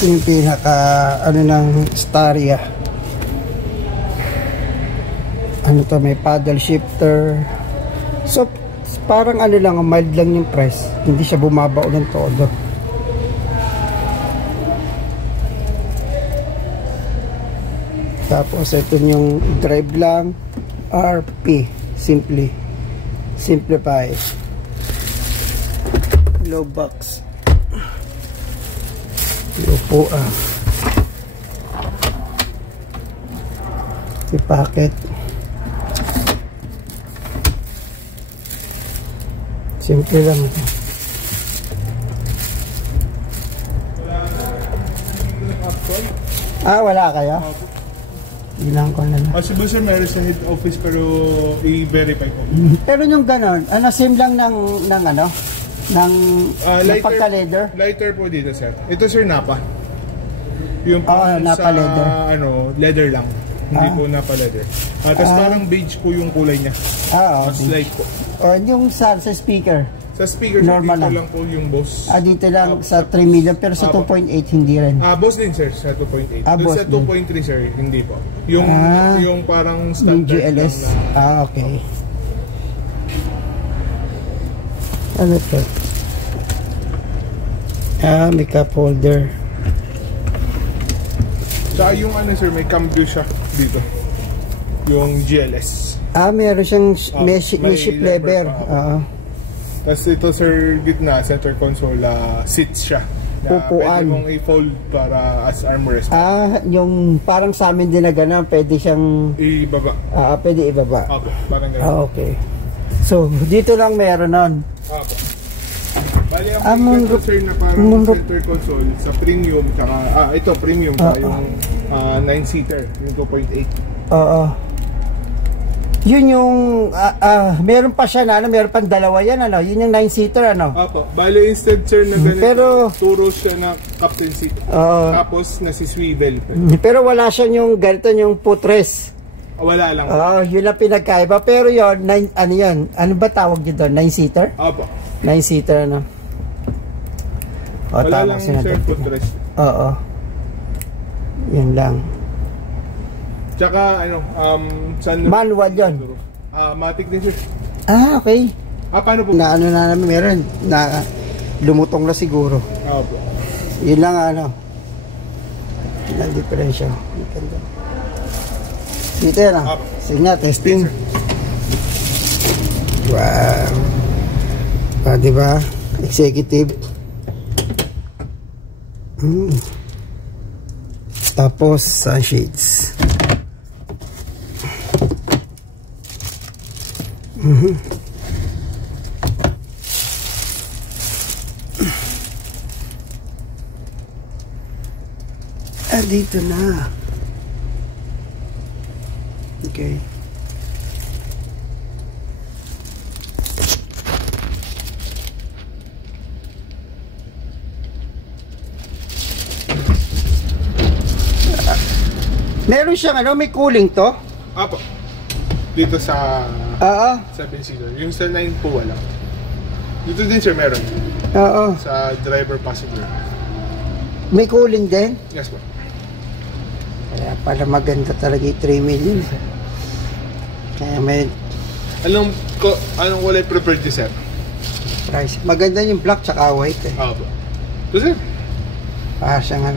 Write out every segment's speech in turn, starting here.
Ito yung pinaka ano ng Staria. Ano to, may paddle shifter. So parang ano lang, mild lang yung press, hindi siya bumabao ng todo. Tapos ito yung drive lang, RP, simplify. Low box, upuan, yung packet, simple lang. Wala kayo? Ilang ko na lang. Possible sir, meron sa head office pero i-verify ko. Pero yung ganon, same lang ng ano? Ng pagka-leather? Lighter po dito sir. Ito sir, Napa. Yung Napa sa leather. Leather lang. Hindi po Napa leather. Tapos parang beige po yung kulay niya. Mas light po. Yung sa speaker? Sa speaker, normal dito lang po yung Boss. Dito lang sa 3 million, pero sa 2.8 hindi rin. Boss din sir, sa 2.8. Doon sa 2.3 sir, hindi po. Yung parang standard yung GLS. Na, okay. Ano to? May cup holder. Tsaka yung ano sir, may cambio siya dito. Yung GLS. Meron siyang may ship lever. Tapos ito sir, gitna, center console, seats siya. Upuan. Pwede mong i-fold para as armrest. Yung parang sa amin din na gano'n, pwede siyang ibaba. Pwede ibaba. Okay, parang gano'n. Okay. So, dito lang meron nun. Okay. Bali ang ito sir na parang center console sa premium, tsaka, ito premium, yung 9-seater, yung 2.8. Oo. Yun yung meron pa siya na meron pang dalawa yan yun yung 9-seater Apo, bali instead sir na ganito, pero 2 rows siya na captain seat. Tapos nasi-swivel. Pero wala siya yung ganito yung footrest. Wala lang. Yun lang pinagkaiba, pero yun yun, ano ba tawag dito? 9-seater? Apo. 9-seater wala lang sir footrest. Yun lang. Tsaka manual yun. Matic din sir. Okay. Paano po? Na namin meron na lumutong na siguro. Opo. Yun lang ilang diferensya. Dito yan sige nga, testing. Wow. Diba? Executive. Tapos sunshades. Dito na. Okay. Meron siyang may cooling to? Apo. Dito sa 7-seater. Yung sa 9 po wala. Dito din sir meron. Sa driver passenger. May cooling din? Yes po. Kaya pala maganda talaga yung 3 million. Kaya may... Anong kulay preferred niyo sir? Price. Maganda yung black tsaka white Apo. So sir? Para siyang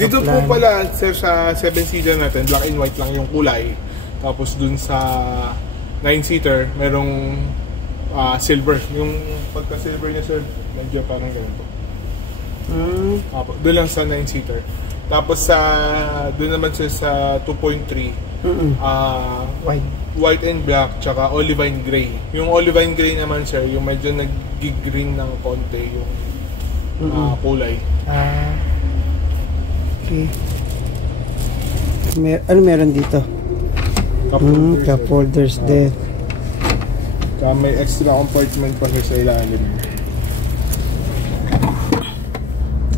dito po pala sir sa 7-seater natin, black and white lang yung kulay. Tapos dun sa 9-seater, merong silver. Yung pagka-silver niya sir, medyo parang ganito. Apo, doon lang sa 9-seater. Tapos doon naman sir sa 2.3, white and black, tsaka olivine gray. Yung olivine gray naman sir, yung medyo nag-green ng konti yung kulay. Okay. Ano meron dito? Cup holders din. May extra compartment pa sa ilalim.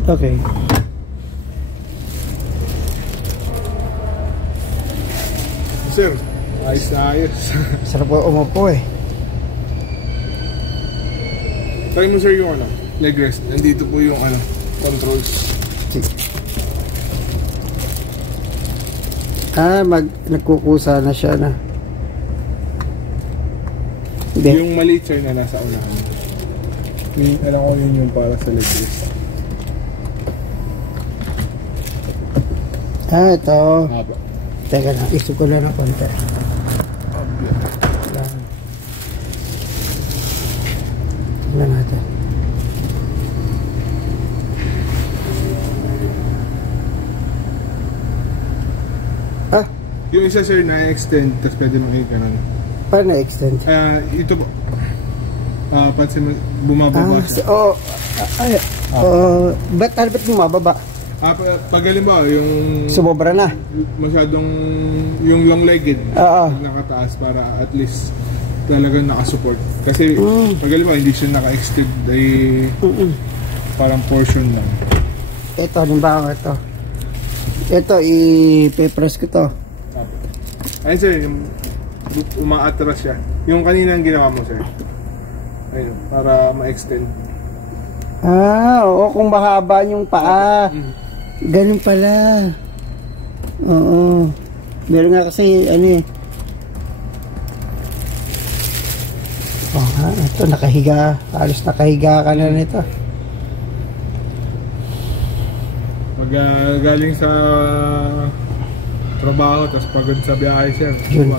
Okay. Sir, ayos na ayos. Sarap po umupo Try mo sir yung leg rest. Nandito po yung controls. Nagkukusa na siya na. Hindi. Yung maliit sir na nasa unahan. Alam ko yun yung para sa leg rest. Ito. Haba. Teka lang, iso ko lang ng konti. Tignan natin. Yung isa sir na-extend, tapos pwede makikita nun. Paano na-extend? Ito po. Pansin mo, bumababa siya. Ba't bumababa? Pag halimbawa, yung... Sumobra na? Masyadong... Yung long-legged. Nakataas para at least talagang nakasupport. Kasi pag halimbawa, hindi siya naka-extend ay parang portion lang. Ito, halimbawa ito. Ito, i-press ko to. Ayun sir, umaatras siya. Yung kanina ang ginawa mo sir. Ayun, para ma-extend. Oo, kung mahaba yung paa. Ganun pala. Oo. Meron nga kasi, ito, nakahiga. Halos nakahiga ka na nito. Pag galing sa trabaho, tapos pagod sa biyahe siya.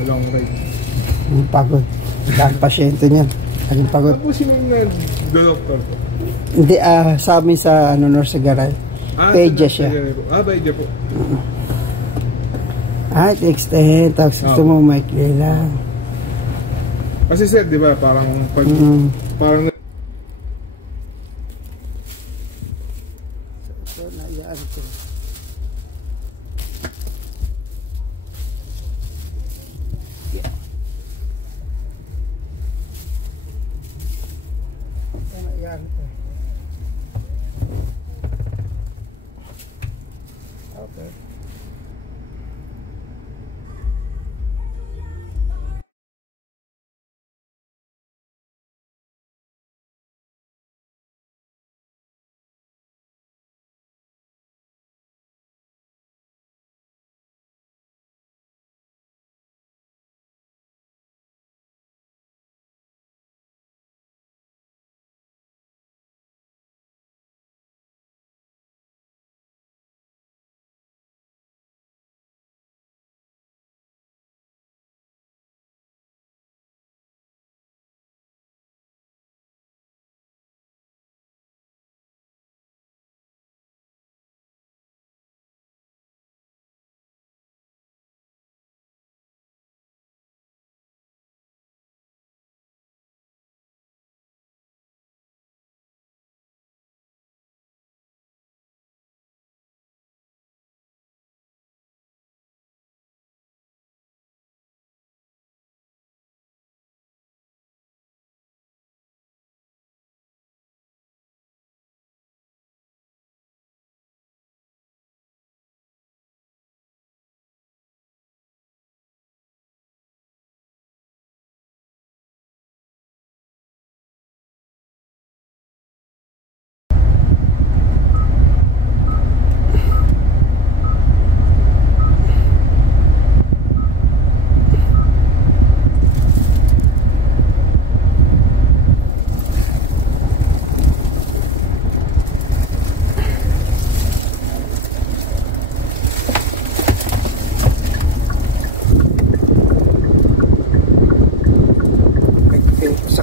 Long ride. Pagod. Dahil pasyente niyan. Anong pagod? Tapos yung nag-doctor po? Hindi, sa amin sa Nurse Garay. Pedya siya. Pedya po. Extend. Tapos gusto mo maikli lang. Kasi sir, di ba, parang pag... Parang... So, naiyaan ko. Okay.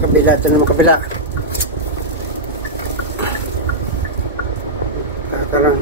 Kabila, ito naman kabila. Kakalang